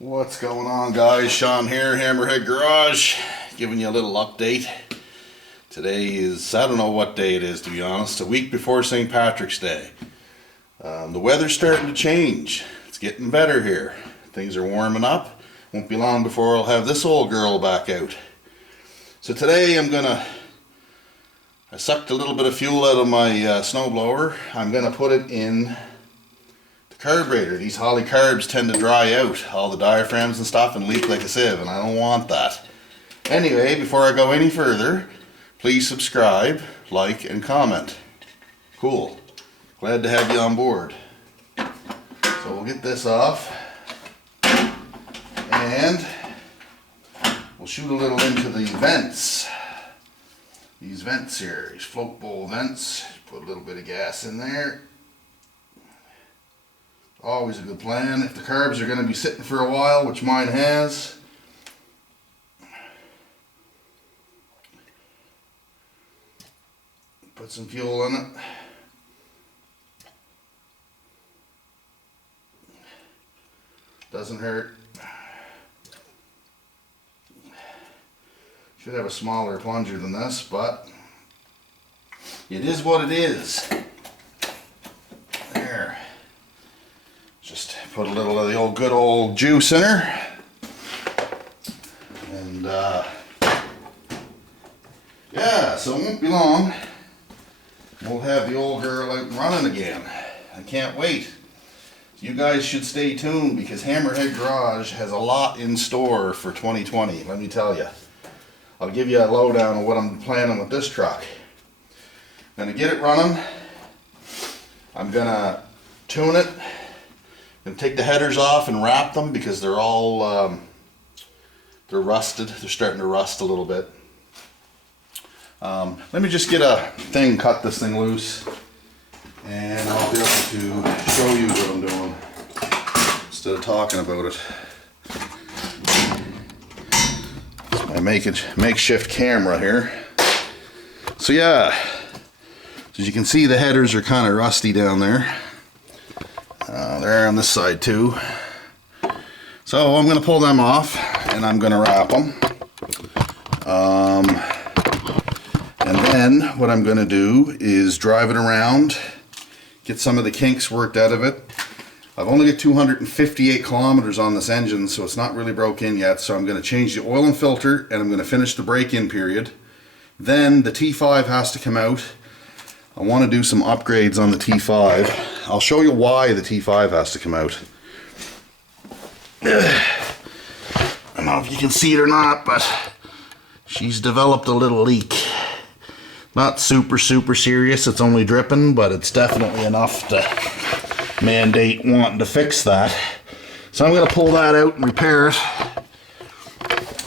What's going on, guys? Sean here, Hammerhead Garage, giving you a little update. Today is, I don't know what day it is, to be honest, a week before St. Patrick's Day. The weather's starting to change. It's getting better here. Things are warming up. Won't be long before I'll have this old girl back out. So today I sucked a little bit of fuel out of my snowblower. I'm going to put it in carburetor. These Holly carbs tend to dry out all the diaphragms and stuff and leak like a sieve, and I don't want that. Anyway, before I go any further, please subscribe, like, and comment. Cool. Glad to have you on board. So we'll get this off and we'll shoot a little into the vents. These vents here, these float bowl vents. Put a little bit of gas in there. Always a good plan. If the carbs are going to be sitting for a while, which mine has, put some fuel in it. Doesn't hurt. Should have a smaller plunger than this, but it is what it is. There. Just put a little of the old good old juice in her, and yeah, so it won't be long. We'll have the old girl out and running again. I can't wait. You guys should stay tuned because Hammerhead Garage has a lot in store for 2020. Let me tell you. I'll give you a lowdown of what I'm planning with this truck. I'm gonna get it running. I'm gonna tune it. Gonna take the headers off and wrap them because they're all they're rusted. They're starting to rust a little bit. Let me just get a thing, cut this thing loose, and I'll be able to show you what I'm doing instead of talking about it. I make a makeshift camera here. So yeah, as you can see, the headers are kind of rusty down there. They're on this side too. So I'm going to pull them off and I'm going to wrap them. And then what I'm going to do is drive it around, get some of the kinks worked out of it. I've only got 258 kilometers on this engine, so it's not really broke in yet. So I'm going to change the oil and filter and I'm going to finish the break-in period. Then the T5 has to come out. I want to do some upgrades on the T5. I'll show you why the T5 has to come out. I don't know if you can see it or not, but she's developed a little leak. Not super serious, it's only dripping, but it's definitely enough to mandate wanting to fix that. So I'm going to pull that out and repair it.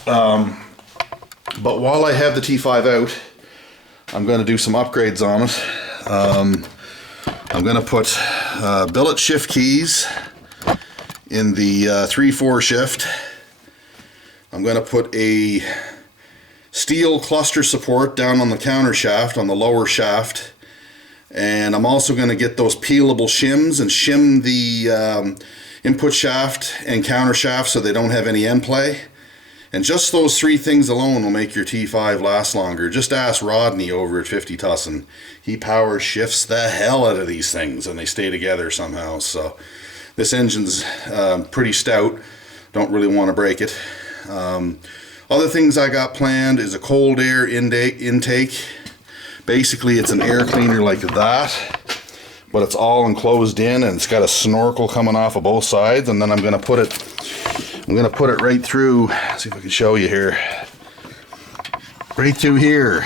But while I have the T5 out, I'm going to do some upgrades on it. I'm going to put billet shift keys in the 3/4 shift. I'm going to put a steel cluster support down on the counter shaft, on the lower shaft. And I'm also going to get those peelable shims and shim the input shaft and counter shaft so they don't have any end play. And just those three things alone will make your T5 last longer. Just ask Rodney over at 50 Tussin. He power shifts the hell out of these things and they stay together somehow. So this engine's pretty stout. Don't really want to break it. Other things I got planned is a cold air intake. Basically it's an air cleaner like that, but it's all enclosed in and it's got a snorkel coming off of both sides, and then I'm going to put it right through, see if I can show you here, right through here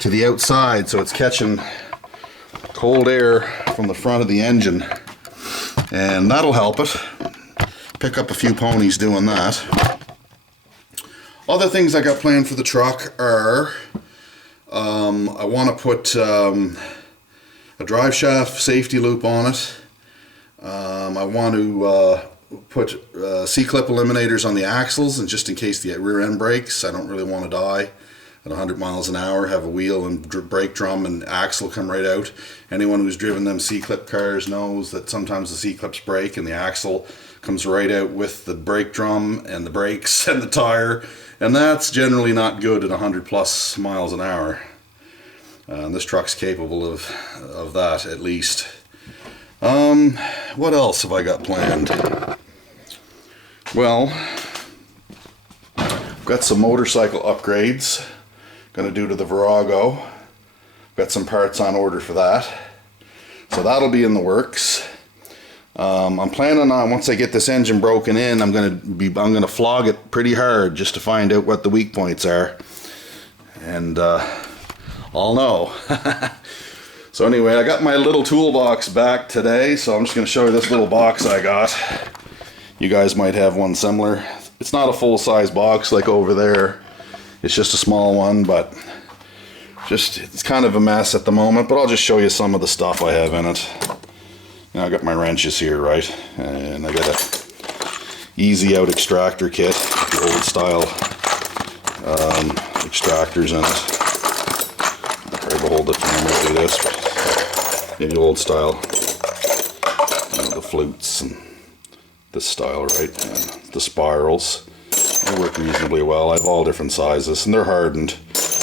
to the outside, so it's catching cold air from the front of the engine, and that'll help it. Pick up a few ponies doing that. Other things I got planned for the truck are I want to put a drive shaft safety loop on it. I want to put C-clip eliminators on the axles, and just in case the rear end breaks, I don't really want to die. at 100 miles an hour, have a wheel and brake drum and axle come right out. Anyone who's driven them C-clip cars knows that sometimes the C-clips break and the axle comes right out with the brake drum and the brakes and the tire, and that's generally not good at 100 plus miles an hour. And this truck's capable of that, at least. What else have I got planned? Well, I've got some motorcycle upgrades gonna do to the Virago. Got some parts on order for that, so that'll be in the works. I'm planning on, once I get this engine broken in, I'm gonna flog it pretty hard just to find out what the weak points are, and I'll know. So anyway, I got my little toolbox back today, so I'm just going to show you this little box I got. You guys might have one similar. It's not a full-size box like over there. It's just a small one, but it's kind of a mess at the moment, but I'll just show you some of the stuff I have in it. You know, I got my wrenches here, right? And I got a easy out extractor kit, the old style extractors in it. Hard to hold the camera do this, but the old style, the flutes and this style, right? And the spirals, they work reasonably well. I have all different sizes, and they're hardened.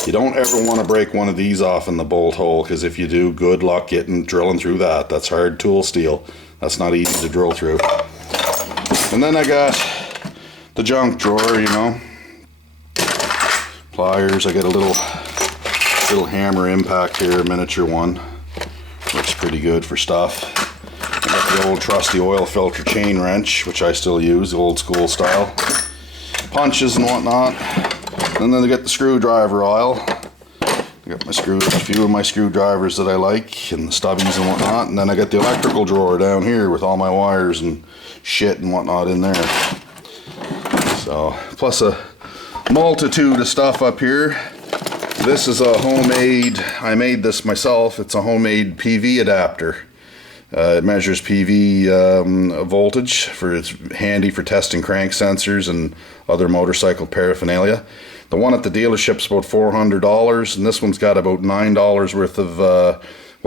You don't ever want to break one of these off in the bolt hole, because if you do, good luck drilling through that. That's hard tool steel. That's not easy to drill through. And then I got the junk drawer, you know, pliers. I got a little hammer impact here, a miniature one. Looks pretty good for stuff. I got the old trusty oil filter chain wrench, which I still use, the old school style. Punches and whatnot. And then I got the screwdriver aisle. I got a few of my screwdrivers that I like, and the stubbies and whatnot. And then I got the electrical drawer down here with all my wires and shit and whatnot in there. So, plus a multitude of stuff up here. This is a homemade, I made this myself, it's a homemade PV adapter. It measures PV voltage, it's handy for testing crank sensors and other motorcycle paraphernalia. The one at the dealership's about $400, and this one's got about $9 worth of, well,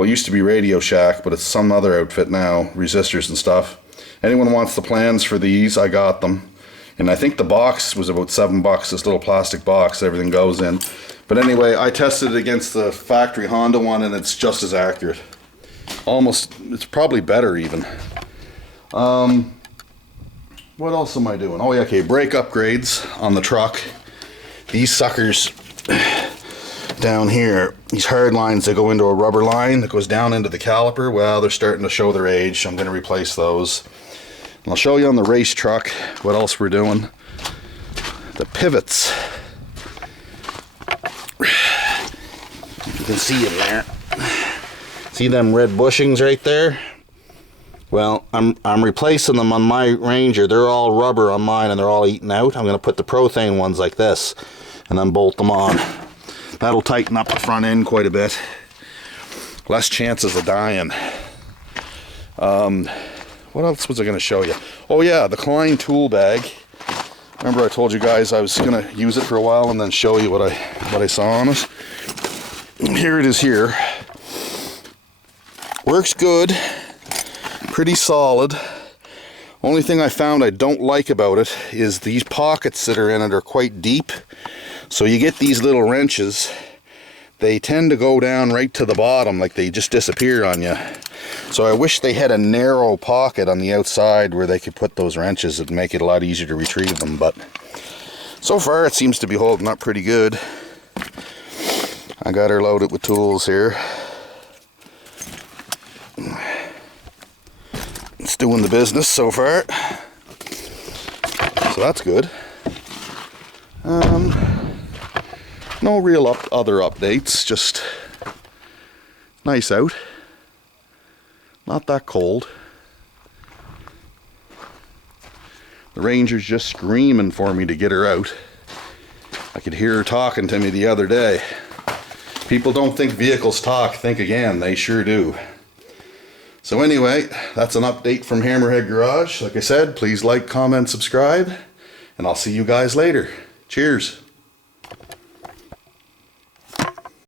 it used to be Radio Shack, but it's some other outfit now, resistors and stuff. Anyone wants the plans for these, I got them. And I think the box was about $7, this little plastic box everything goes in. But anyway, I tested it against the factory Honda one, and it's just as accurate. Almost, it's probably better even. What else am I doing? Oh yeah, okay, brake upgrades on the truck. These suckers down here, these hard lines that go into a rubber line that goes down into the caliper, well, they're starting to show their age. I'm going to replace those. And I'll show you on the race truck what else we're doing. The pivots. You can see them there. See them red bushings right there? Well, I'm replacing them on my Ranger. They're all rubber on mine, and they're all eaten out. I'm going to put the Prothane ones like this, and then bolt them on. That'll tighten up the front end quite a bit. Less chances of dying. What else was I going to show you? Oh yeah, the Klein tool bag. Remember I told you guys I was going to use it for a while and then show you what I saw on it. Here it is here. Works good. Pretty solid. Only thing I found I don't like about it is these pockets that are in it are quite deep. So you get these little wrenches, they tend to go down right to the bottom, like they just disappear on you. So I wish they had a narrow pocket on the outside where they could put those wrenches. It'd make it a lot easier to retrieve them, but so far it seems to be holding up pretty good. I got her loaded with tools here. It's doing the business so far. So that's good. No real other updates, just nice out. Not that cold. The Ranger's just screaming for me to get her out. I could hear her talking to me the other day. People don't think vehicles talk, think again, they sure do. So anyway, that's an update from Hammerhead Garage. Like I said, please like, comment, subscribe, and I'll see you guys later. Cheers.